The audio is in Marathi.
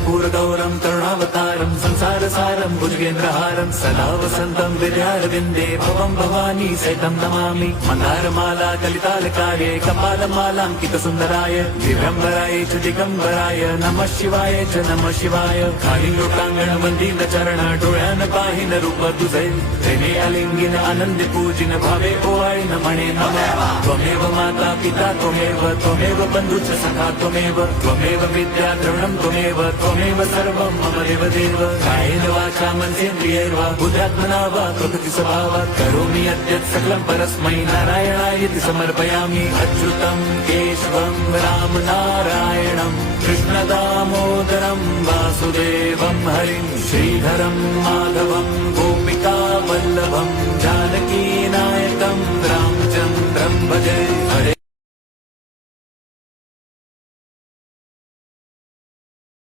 कर्पूरगौरं करुणावतारं संसारसारं भुजगेन्द्रहारं सदा वसन्तं विद्यारविन्दे भवं भवानी सहितं नमामि। मन्दारमाला कलितालकार्ये कपालमालाङ्कितसुन्दराय दिव्यम्बराय च दिगम्बराय नमः शिवाय च नमः शिवाय। खाली लोकांगण मंदिर चरण डोळ्यान पाहिन रूप तुझे प्रेमे अलिंगिन आनंदी पूजिन भावे ओवाळीन म्हणे नमः। त्वमेव माता पिता त्वमेव बंधुच सखा त्वमेव विद्या द्रवणं त्वमेव सर्वं मम देवदेव। कायेन वाचा मनसेन्द्रियैर्वा बुद्ध्यात्मना वा प्रकृति स्वभावात् करोमि यद्यत् सकलं परस्मै नारायणायति समर्पयामि। अच्युतं केशवं राम नारायणं कृष्णदामोदरं वासुदेवं हरिं श्रीधरं माधवं